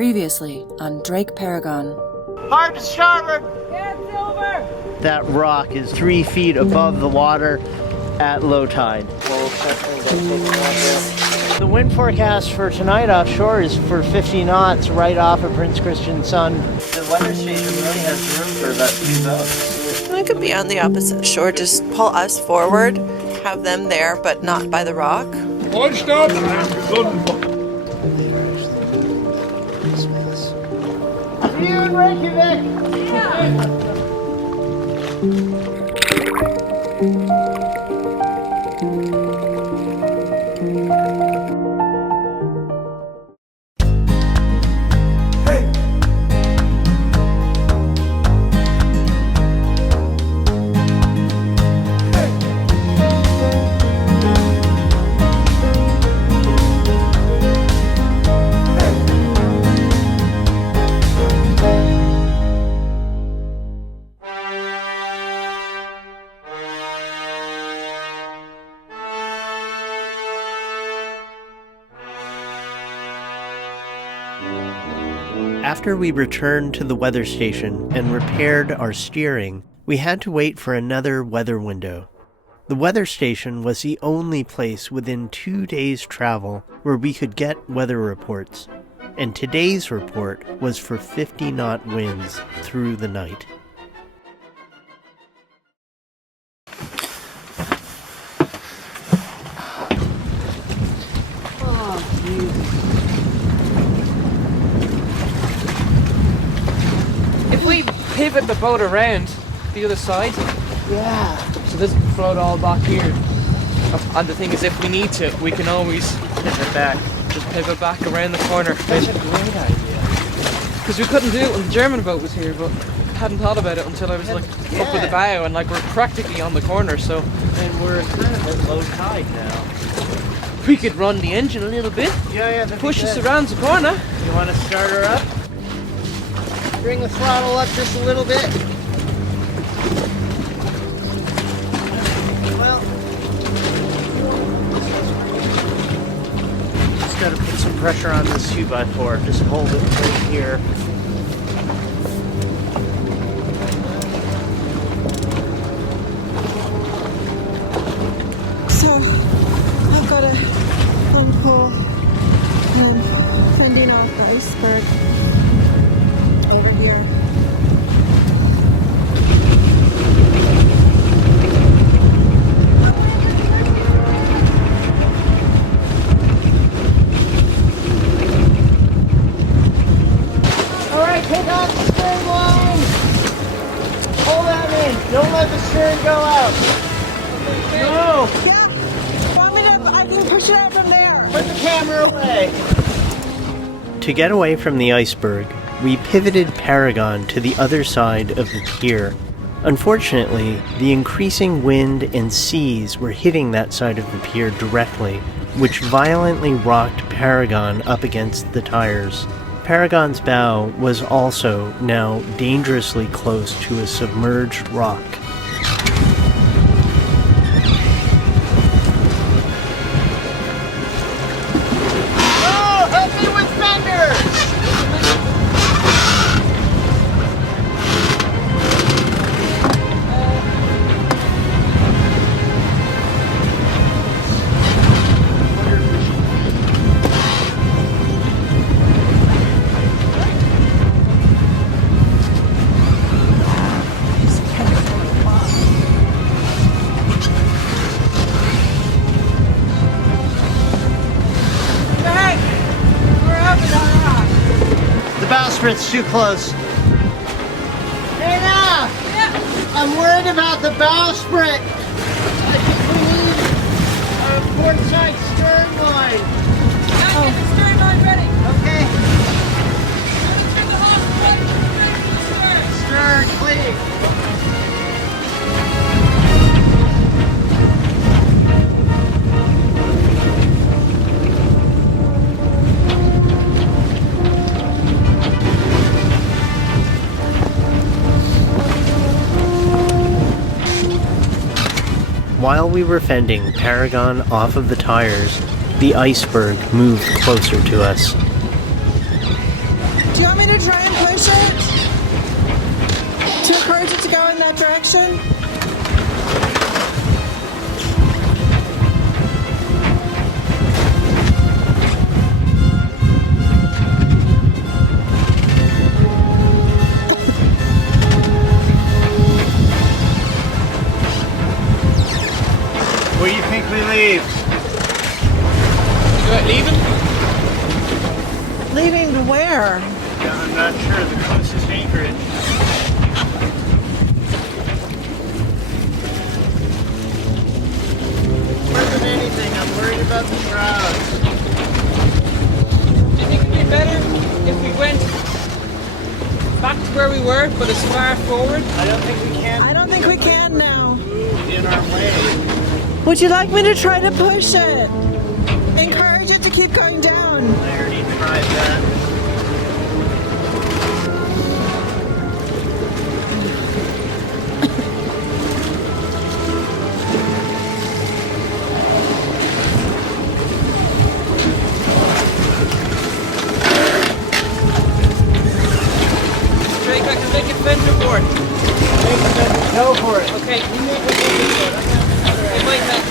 Previously on DrakeParagon. Hard to starboard! Yeah, it's over! That rock is 3 feet above the water at low tide. The wind forecast for tonight offshore is for 50 knots right off of Prince Christian Sun. The weather station really has room for about 2 boats. I could be on the opposite shore, just pull us forward, have them there, but not by the rock. One stop! See you in Reykjavik! Yeah. After we returned to the weather station and repaired our steering, we had to wait for another weather window. The weather station was the only place within 2 days' travel where we could get weather reports, and today's report was for 50-knot winds through the night. If we pivot the boat around the other side, Yeah. so this can float all back here. And the thing is, if we need to, we can always Pivot back. just pivot back around the corner. That's a great idea. Because we couldn't do it when the German boat was here, but hadn't thought about it until I was like up with the bow, and like we're practically on the corner, so And we're kind of at low tide now. we could run the engine a little bit, Yeah, push us around the corner. You want to start her up? Bring the throttle up just a little bit. Well, just got to put some pressure on this 2x4. Just hold it right here. So, I've got a unpull Fending off the Iceberg over here. Alright, take on the stern line. Hold that in. Don't let the stern go out. No! Yeah! Want me to? I can push it out from there. Put the camera away. To get away from the iceberg, we pivoted Paragon to the other side of the pier. Unfortunately, the increasing wind and seas were hitting that side of the pier directly, which violently rocked Paragon up against the tires. Paragon's bow was also now dangerously close to a submerged rock. Oh, help me with fenders! The bowsprit's too close. Hannah! Yeah. I'm worried about the bowsprit. I think we need a port side stern line. Get the stern line ready. Okay. Turn the hose right to the stern. Stern, please. While we were fending Paragon off of the tires, the Iceberg moved closer to us. Do you want me to try and push it? To encourage it to go in that direction? Where do you think we leave? You leaving? Leaving to where? Yeah, I'm not sure. The closest anchorage. More than anything, I'm worried about the crowds. Do you think it'd be better if we went back to where we were, but as far forward? I don't think we can. I don't think we can now. Move in our way. Would you like me to try to push it? Encourage it to keep going down. I already tried that. Drake, I can make it fender board. Go for it. Okay. It might help.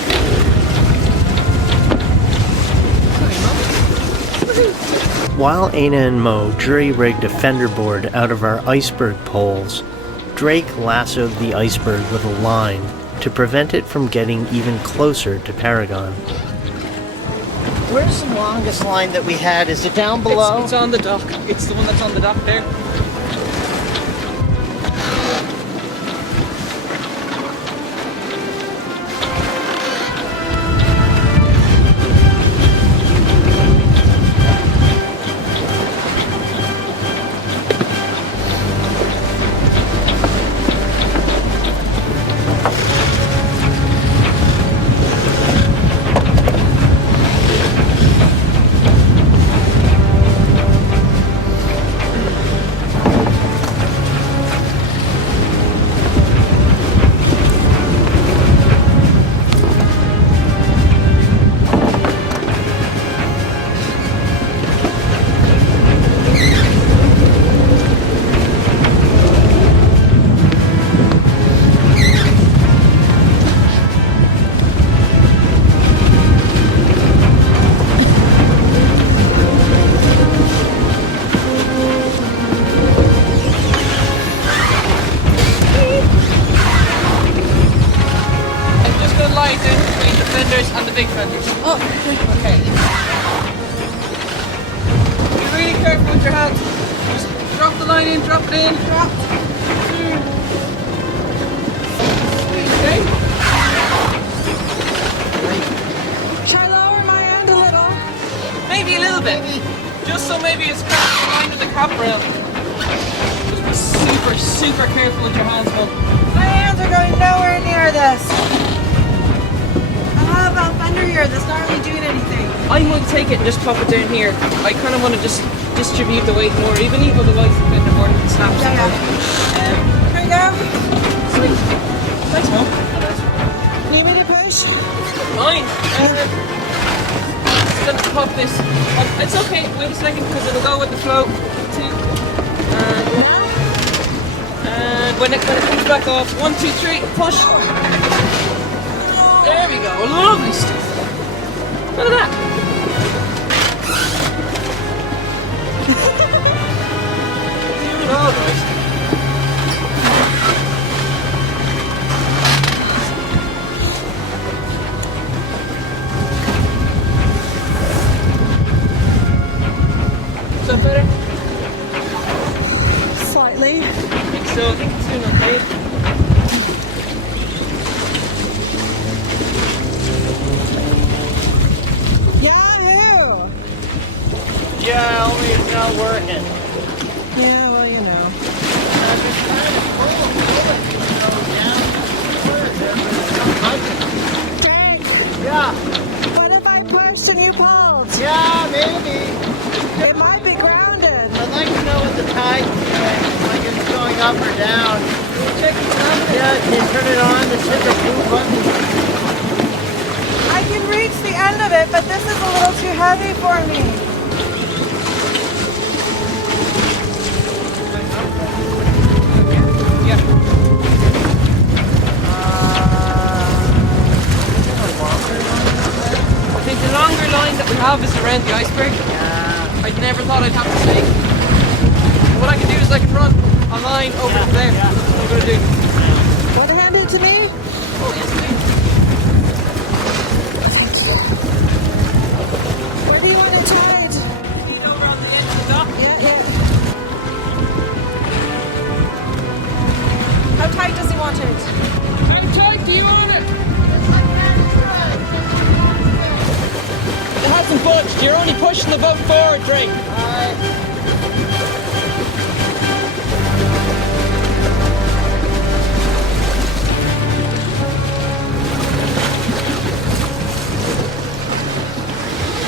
While Aina and Mo jury-rigged a fender board out of our iceberg poles, Drake lassoed the iceberg with a line to prevent it from getting even closer to Paragon. Where's the longest line that we had? Is it down below? It's on the dock. It's the one that's on the dock there. And the big fenders. Oh, okay. Be really careful with your hands. Just drop the line in, drop it in, drop. Okay. Should I lower my end a little? Maybe a little bit. Just so maybe it's cracked the line of the cap rail. Just be super, super careful with your hands, Mum. My hands are going nowhere near this. I have a fender here that's not really doing anything. I might take it and just pop it down here. I kind of want to just distribute the weight more evenly, otherwise the fender board can snap. Yeah. Here you go. Sweet. Thanks, Mum. Need me to push? Fine. Just gonna pop this. It's okay. Wait a second, because it'll go with the flow. And when it comes back off, 1, 2, 3, push. There we go. Lovely stuff. Look at that. Do it all, guys. Is that better? Slightly. I think so. I think it's doing okay. Yahoo! Yeah, only it's not working. Yeah, well, you know. Dang. Yeah, What if I pushed and you pulled? yeah, maybe. It might be grounded. I'd like to know what the tide's doing, like it's going up or down. Check it out. Yeah, can you turn it on? Just hit the blue button. I can reach the end of it, but this is a little too heavy for me. around the iceberg. Yeah. I never thought I'd have to say. What I can do is I can run a line over to there. That's what I'm going to do. Want to hand it to me? Oh, yes, please. Where do you want it tied? Lean over on the edge of the dock. Yeah. How tight does he want it? How tight do you want it? It hasn't budged. You're only pushing the boat forward, Drake.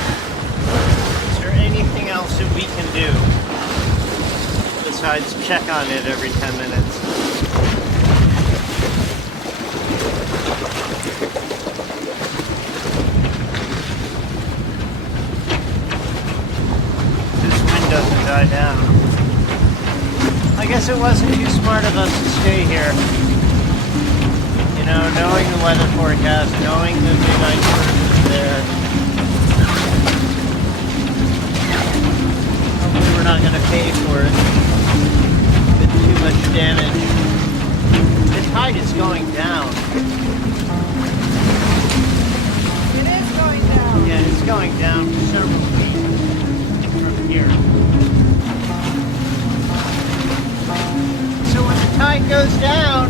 Is there anything else that we can do besides check on it every 10 minutes? This wind doesn't die down. I guess it wasn't too smart of us to stay here. You know, knowing the weather forecast, knowing the big iceberg is there. Hopefully we're not going to pay for it. With too much damage. The tide is going down. It is going down. Yeah, it's going down several feet from here. So when the tide goes down,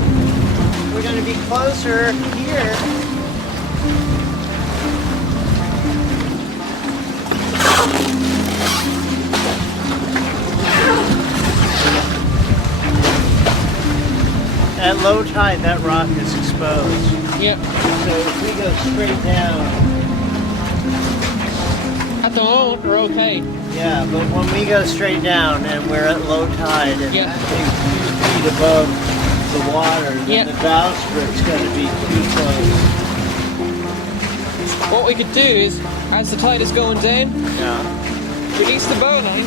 we're going to be closer here. At low tide, that rock is exposed. Yep. So if we go straight down, At the moment, we're okay. yeah, but when we go straight down and we're at low tide and Yeah. that thing's 2 feet above the water, then Yeah. the bowsprit's going to be too close. What we could do is, as the tide is going down, Yeah. release the bowline,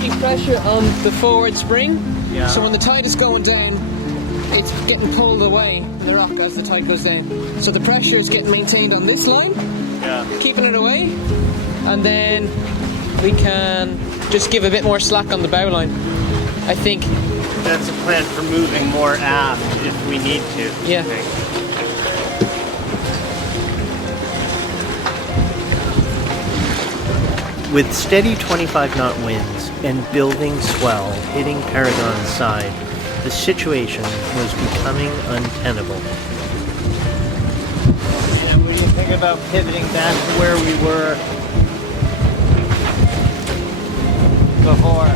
keep pressure on the forward spring. Yeah. So when the tide is going down, it's getting pulled away in the rock as the tide goes down. So the pressure is getting maintained on this line, Yeah. keeping it away, and then we can just give a bit more slack on the bowline. I think. That's a plan for moving more aft if we need to. Yeah. I think. With steady 25 knot winds and building swell hitting Paragon's side, the situation was becoming untenable. And when you think about pivoting back to where we were before,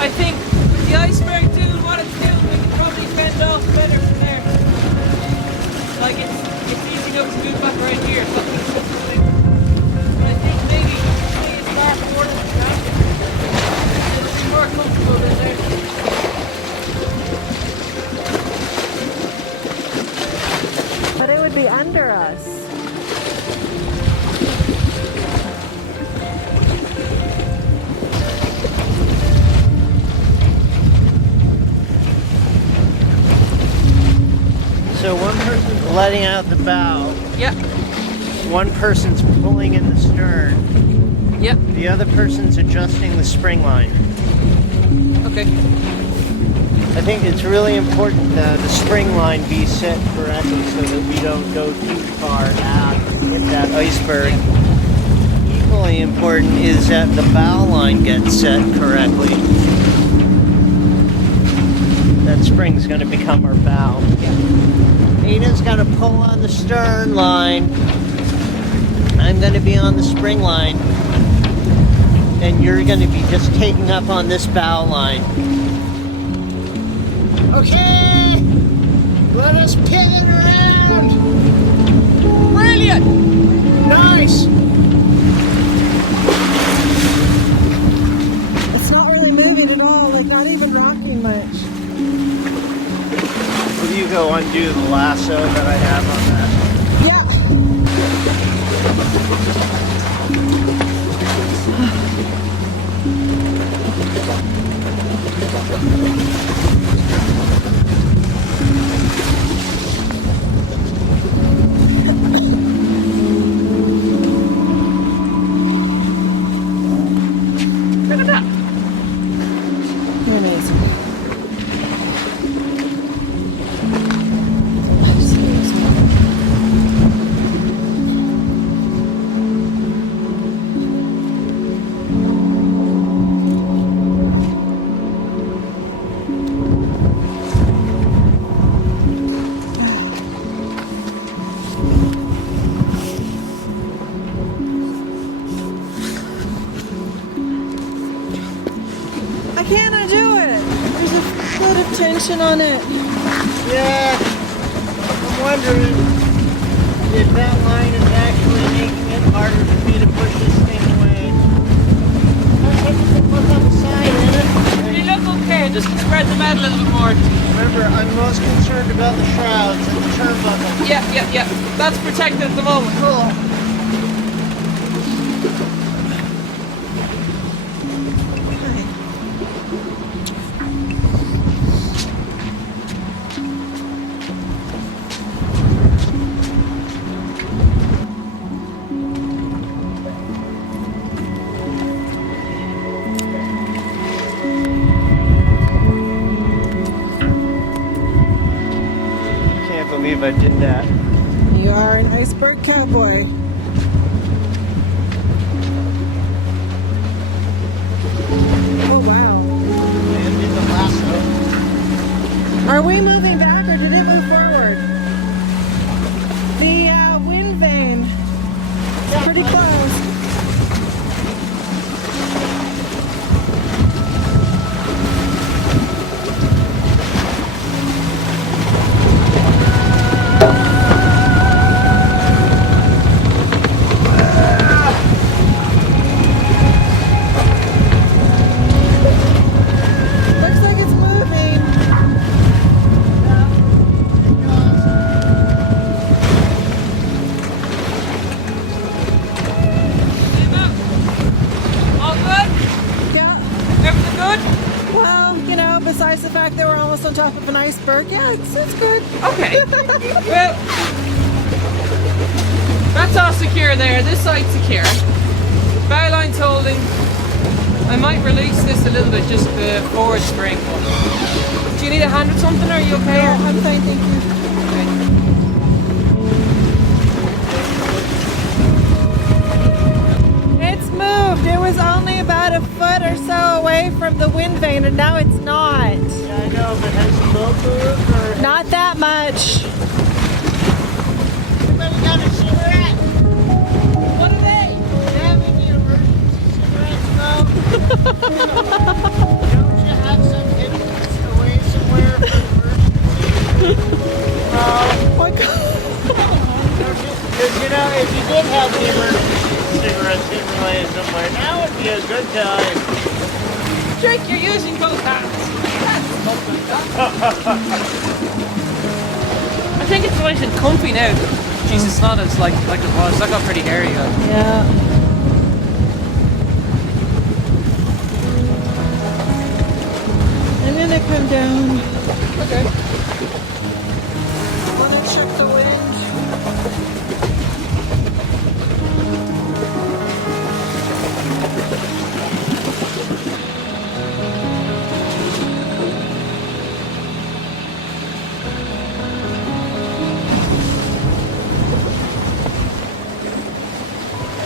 I think with the iceberg doing what it's doing, we can probably fend off better from there. Like it's easy enough to move back right here. But I think maybe stay as far forward as we can. It'll be more comfortable than there. But it would be under us. so one person's letting out the bow, Yep. one person's pulling in the stern, Yep. the other person's adjusting the spring line. Okay. I think it's really important that the spring line be set correctly so that we don't go too far aft and hit that iceberg. Equally important is that the bow line gets set correctly. That spring's going to become our bow. Ada's going to pull on the stern line. I'm going to be on the spring line. And you're going to be just taking up on this bow line. Okay, let us pivot around. Brilliant, nice. It's not really moving at all, like not even rocking much. Will you go undo the lasso that I have on that? Yeah. can't I do it? There's a bit of tension on it. Yeah, I'm wondering if that line is actually making it harder for me to push this thing away. Look on the side, innit? You look okay, just spread them out a little bit more. Remember, I'm most concerned about the shrouds and the turnbuckle. Yeah. That's protected at the moment. Cool. Can't believe I did that. You are an iceberg cowboy. Oh wow. And in the lasso. Are we moving back or did it move forward? The wind vane is pretty close. Looks like it's moving. All good? Yeah. Everything good? Well, you know, besides the fact that we're almost on top of an iceberg, yeah, it's good. Okay. Well, that's all secure there. This side's secure. Bow line's holding. I might release this a little bit just the forward spring. Do you need a hand with something or are you okay? Yeah, I'm fine, thank you. It's moved. It was only about a foot or so away from the wind vane, and now it's not. Yeah, I know, but has the boat moved or? Not that much. Everybody got a cigarette? What are they? Having the emergency cigarette smoke? Don't you have some hidden away somewhere for emergency? Oh my God. Because, you know, if you did have the emergency cigarettes hidden away somewhere, now would be a good time. Drake, you're using both hands. I think it's nice and comfy now. Jesus, it's not as like it was. That got pretty hairy. Yeah. I'm gonna come down. Okay. I wanna check the wind.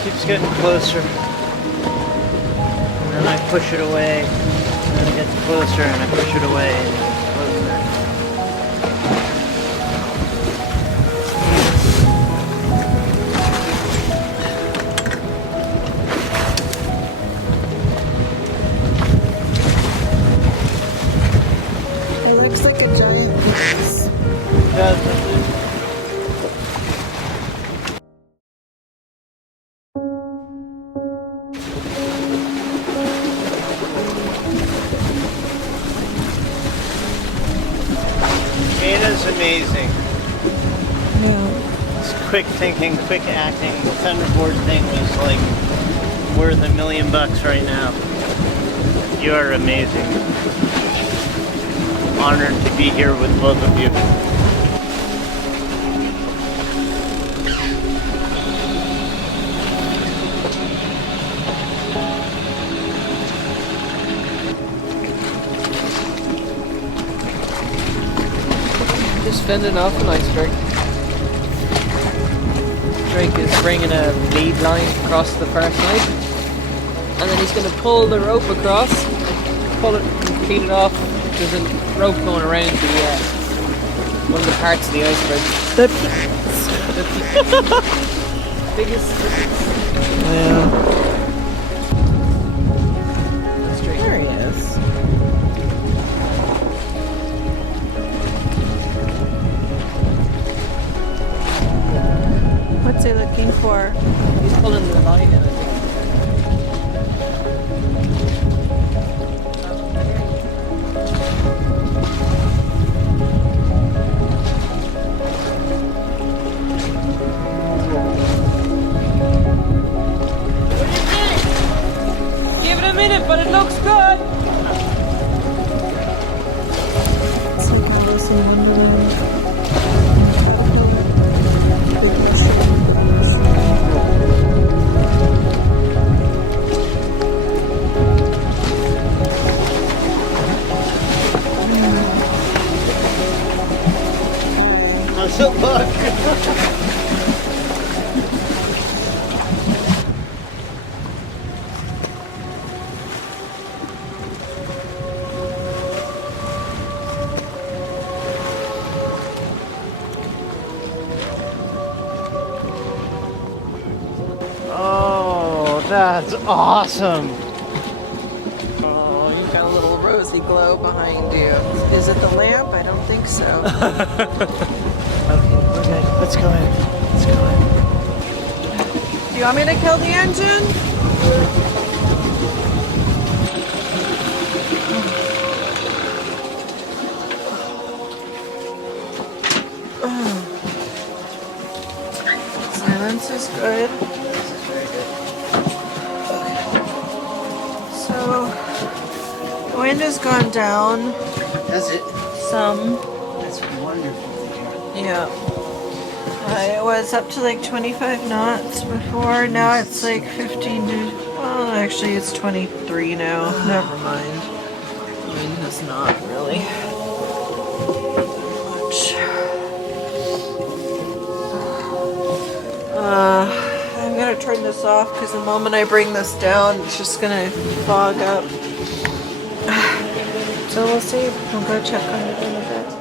Keeps getting closer. And then I push it away. And then it gets closer and I push it away and it gets closer. It looks like a giant penis. Doesn't it? Dana's amazing. Yeah. It's quick thinking, quick acting. The Thunderboard thing was like worth $1 million right now. You are amazing. Honored to be here with both of you. Just fending off an iceberg. Drake is bringing a lead line across the far side, and then he's going to pull the rope across, pull it and feed it off. There's a rope going around the one of the parts of the iceberg. The Biggest. Yeah. That's Drake. There he is. it, but it looks good. It's like Alice in Wonderland. How's it look? Oh, that's awesome. Oh, you got a little rosy glow behind you. Is it the lamp? I don't think so. Okay, we're good. Let's go in. Let's go in. Do you want me to kill the engine? Silence is good. This is very good. So, the wind has gone down Does it? some. That's wonderful to hear. Yeah. It was up to like 25 knots before. Now it's like 15 to. Well, actually, it's 23 now. Never mind. The wind has not really much. I'm gonna turn this off because the moment I bring this down, it's just gonna fog up. So we'll see. We'll go check on it in a bit.